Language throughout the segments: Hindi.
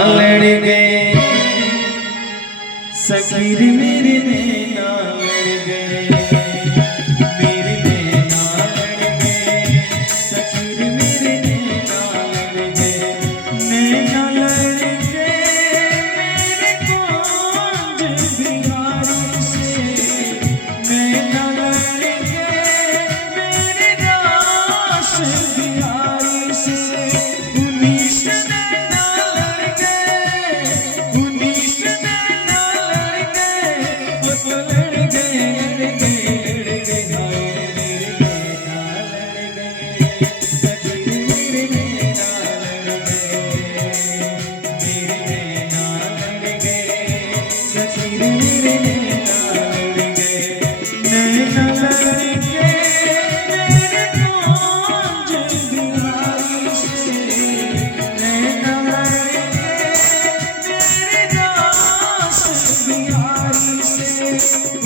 लड़ गए सकीर मेरे नैना लड़ गए, मेरे नैना लड़ गए सकीर मेरे नैना लड़ गए, नैना लड़ गए मेरे कुंज बिहारी से, नैना लड़ गए मेरे दास बिहारी से, उन्नीस नैना लड़ गए, उन्नीस नैना लड़ गए, वो तो लड़ गए लड़ गए लड़ गए, हाय मेरे नैना लड़ गए सकीर मेरे नैना लड़ गए, मेरे नैना लड़ गए सकीर मेरे नैना लड़ गए, नैना लड़ गए मेरे कुंज बिहारी से, नैना लड़ गए मेरे दास बिहारी से,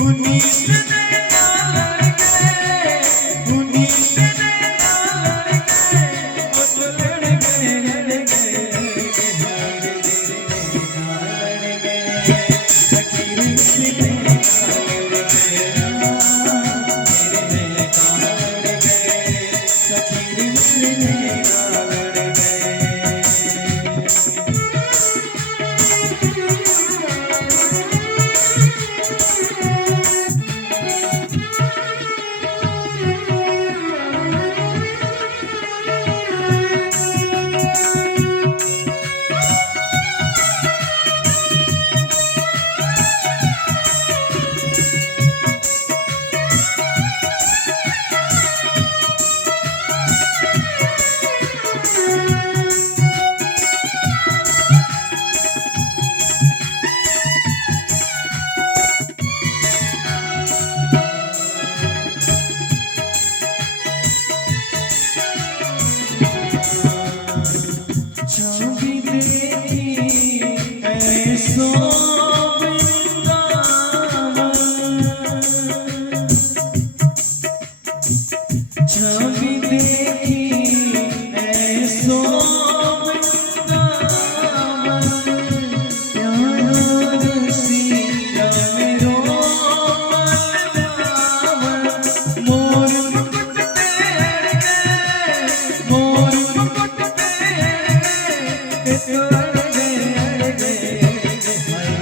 उन्नीस नैना लड़ गए, उन्नीस नैना लड़ गए, वो तो लड़ गए लड़ गए लड़ गए, हाय मेरे नैना लड़ गए सकीर मेरे नैना लड़ गए, मेरे नैना लड़ गए सकीर मेरे नैना लड़ गए। छवि देखी ऐसो वृंदावन, छवि देखी ऐसो वृंदावन, प्यारा रसिया मेरो बलरावन, मोर मुकुट तेड़ गए, मोर मुकुट तेड़ गए, लड़ गए लड़ गए लड़ गए, हाय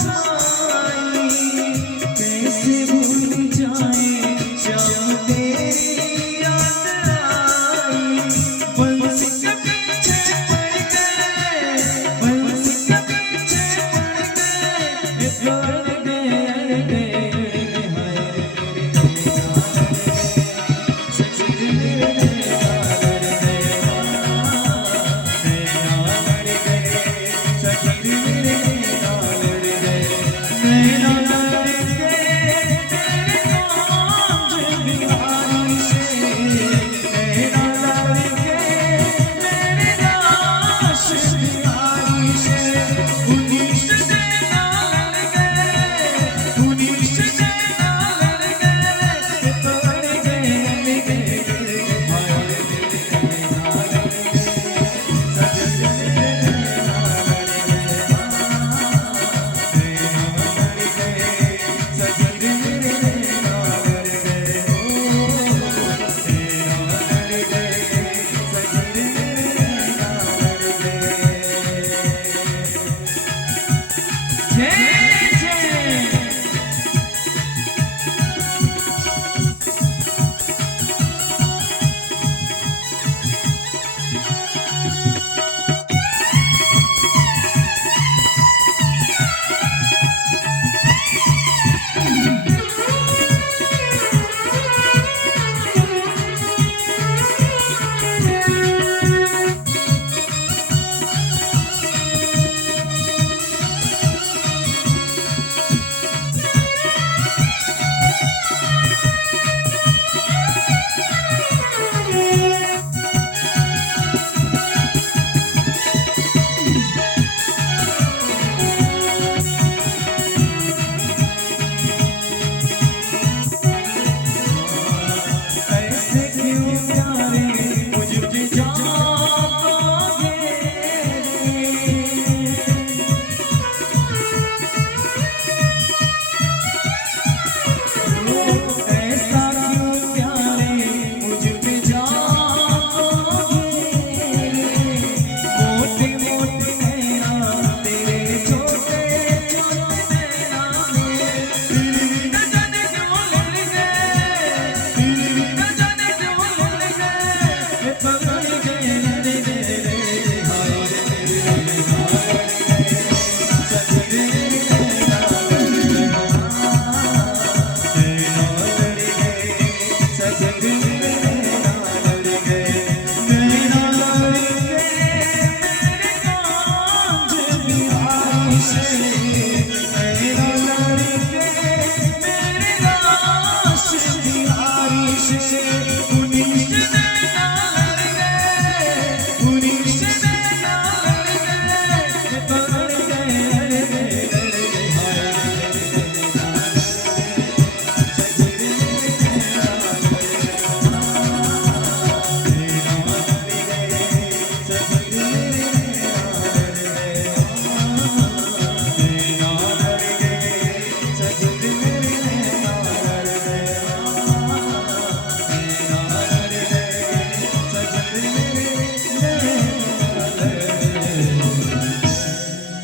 समाई कैसे भूल जाए श्याम तेरी याद आई बंसी के पीछे पड़ गए बंसी के पीछे पड़ गए छोड़ गए Yeah!